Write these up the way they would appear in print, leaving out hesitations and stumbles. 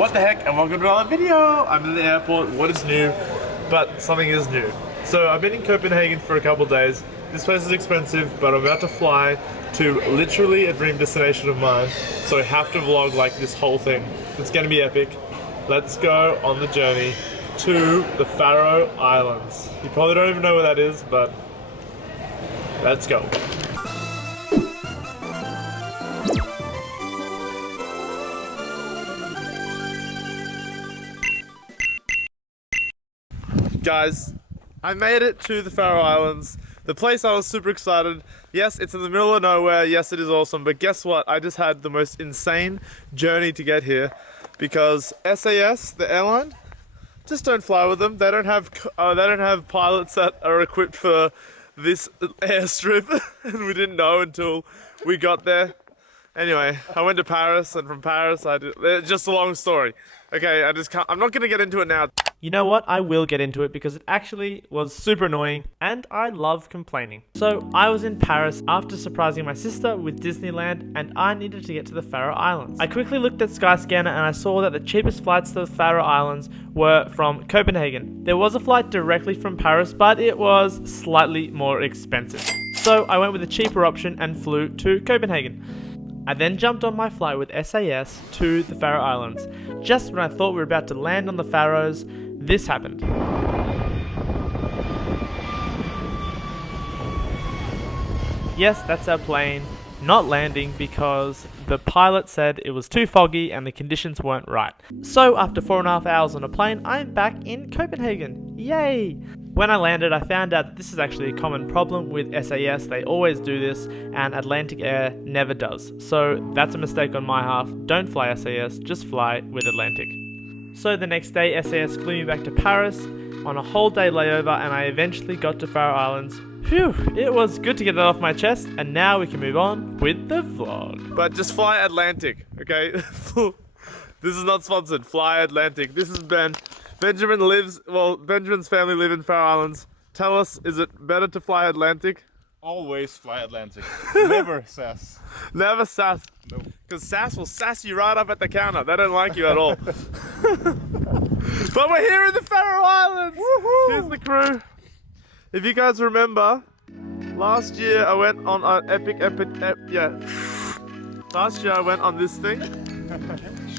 What the heck, and welcome to another video! I'm in the airport. What is new? But something is new. So I've been in Copenhagen for a couple days. This place is expensive, but I'm about to fly to literally a dream destination of mine. So I have to vlog like this whole thing. It's gonna be epic. Let's go on the journey to the Faroe Islands. You probably don't even know where that is, but let's go. Guys, I made it to the Faroe Islands, the place I was super excited. Yes, it's in the middle of nowhere. Yes, it is awesome. But guess what? I just had the most insane journey to get here because SAS, the airline, just don't fly with them. They don't have pilots that are equipped for this airstrip, and we didn't know until we got there. Anyway, I went to Paris, and from Paris, it's just a long story. Okay, I'm not gonna get into it now. You know what? I will get into it because it actually was super annoying and I love complaining. So I was in Paris after surprising my sister with Disneyland and I needed to get to the Faroe Islands. I quickly looked at Skyscanner and I saw that the cheapest flights to the Faroe Islands were from Copenhagen. There was a flight directly from Paris, but it was slightly more expensive. So I went with a cheaper option and flew to Copenhagen. I then jumped on my flight with SAS to the Faroe Islands. Just when I thought we were about to land on the Faroes, this happened. Yes, that's our plane not landing because the pilot said it was too foggy and the conditions weren't right. So after 4.5 hours on a plane, I'm back in Copenhagen. Yay! When I landed, I found out that this is actually a common problem with SAS. They always do this, and Atlantic Air never does. So that's a mistake on my half. Don't fly SAS, just fly with Atlantic. So the next day, SAS flew me back to Paris on a whole day layover, and I eventually got to Faroe Islands. Phew, it was good to get that off my chest, and now we can move on with the vlog. But just fly Atlantic, okay? This is not sponsored. Fly Atlantic. This is Ben. Benjamin's family live in Faroe Islands. Tell us, is it better to fly Atlantic? Always fly Atlantic. Never SAS. Never SAS. No. Because SAS will sass you right up at the counter. They don't like you at all. But we're here in the Faroe Islands. Here's the crew. If you guys remember, last year I went on an Last year I went on this thing,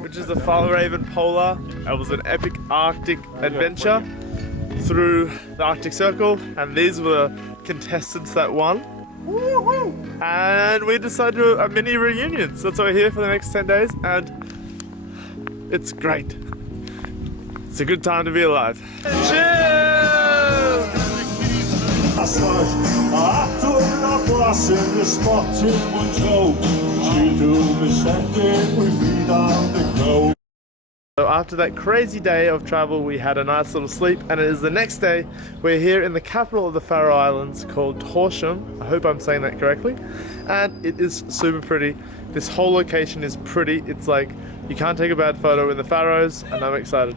which is the Fjallraven Polar. It was an epic Arctic adventure through the Arctic Circle, and these were the contestants that won. And we decided to do a mini reunion, so that's why we're here for the next 10 days, and it's great. It's a good time to be alive. Cheers! So after that crazy day of travel, we had a nice little sleep, and it is the next day. We're here in the capital of the Faroe Islands called Torshavn. I hope I'm saying that correctly. And it is super pretty. This whole location is pretty. It's like you can't take a bad photo in the Faroes, and I'm excited.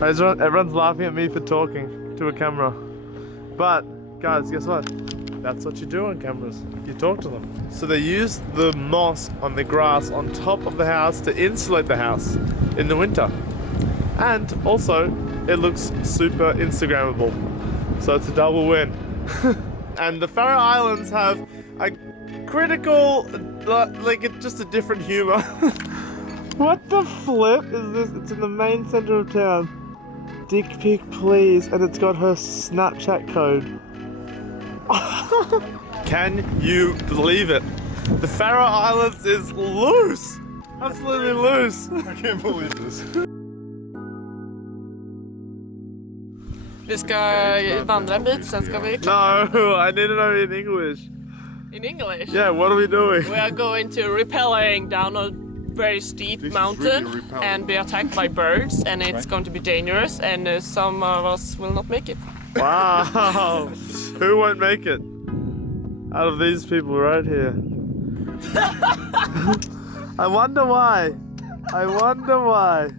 Everyone's laughing at me for talking to a camera. But guys, guess what? That's what you do on cameras. You talk to them. So they use the moss on the grass on top of the house to insulate the house in the winter. And also, it looks super Instagrammable. So it's a double win. And the Faroe Islands have a critical, just a different humor. What the flip is this? It's in the main center of town. Dick pic please, and it's got her Snapchat code. Can you believe it? The Faroe Islands is loose! Absolutely loose! I can't believe this. Vi ska vandra en bit, sen ska vi... No, I need to know in English. In English? Yeah, what are we doing? We are going to rappelling down a very steep mountain really and be attacked by birds, and it's going to be dangerous, and some of us will not make it. Wow! Who won't make it? Out of these people right here. I wonder why. I wonder why.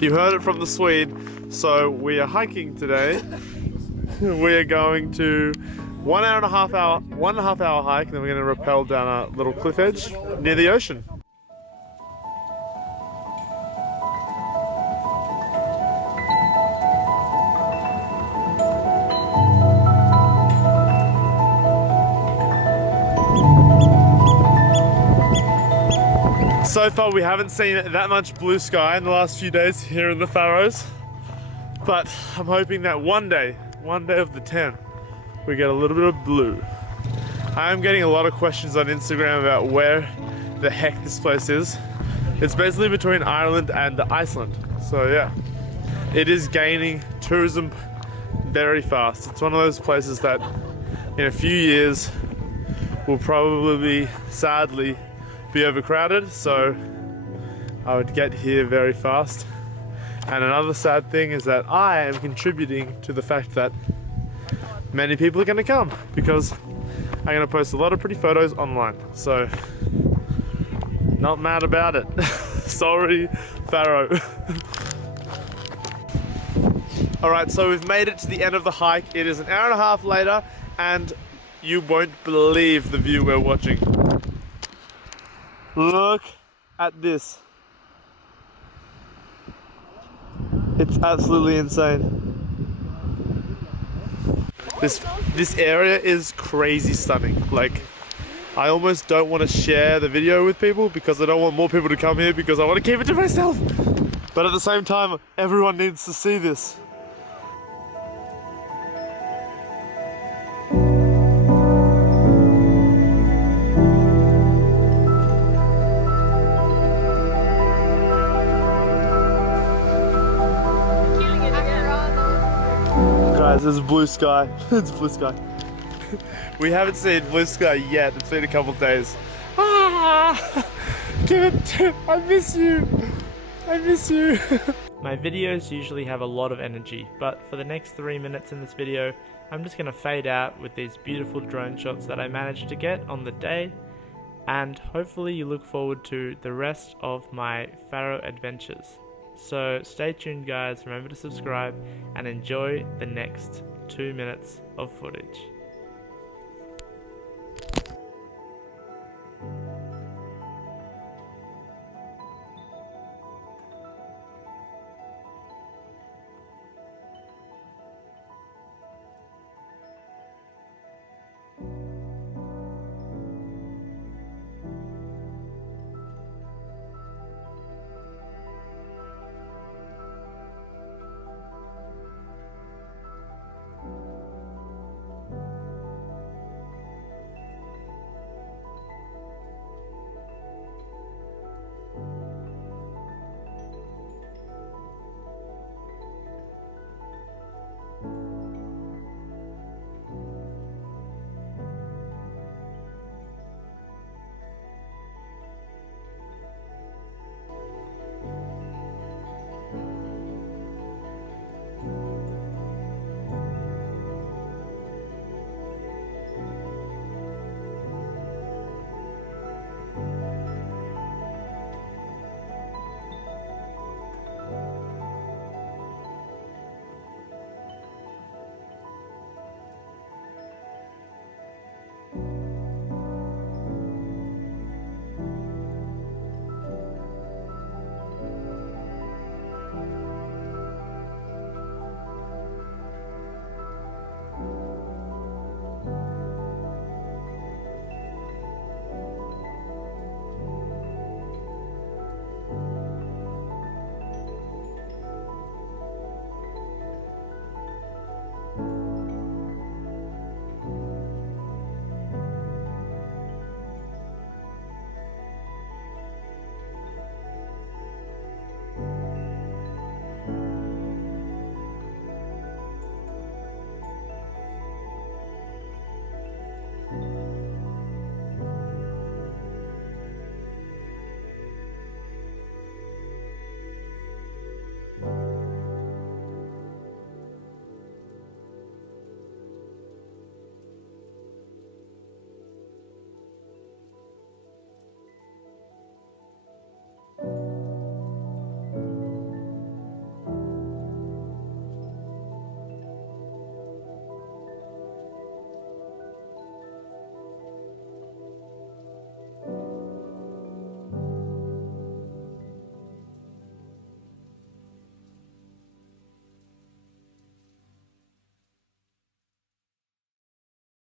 You heard it from the Swede. So we are hiking today. We are going to 1.5 hour hike, and then we're going to rappel down a little cliff edge near the ocean. So far we haven't seen that much blue sky in the last few days here in the Faroes, but I'm hoping that one day of the 10, we get a little bit of blue. I am getting a lot of questions on Instagram about where the heck this place is. It's basically between Ireland and Iceland, so yeah. It is gaining tourism very fast. It's one of those places that in a few years will probably, sadly, be overcrowded, so I would get here very fast. And another sad thing is that I am contributing to the fact that many people are going to come because I'm going to post a lot of pretty photos online, so not mad about it. Sorry, Faroe. Alright, so we've made it to the end of the hike. It is an hour and a half later, and you won't believe the view we're watching. Look at this. It's absolutely insane. This area is crazy stunning. Like, I almost don't want to share the video with people because I don't want more people to come here because I want to keep it to myself. But at the same time, everyone needs to see this. Guys, there's blue sky. It's blue sky. We haven't seen blue sky yet. It's been a couple of days. Ah! Give it to... I miss you. I miss you. My videos usually have a lot of energy, but for the next 3 minutes in this video, I'm just going to fade out with these beautiful drone shots that I managed to get on the day, and hopefully you look forward to the rest of my Faroe adventures. So stay tuned guys, remember to subscribe and enjoy the next 2 minutes of footage.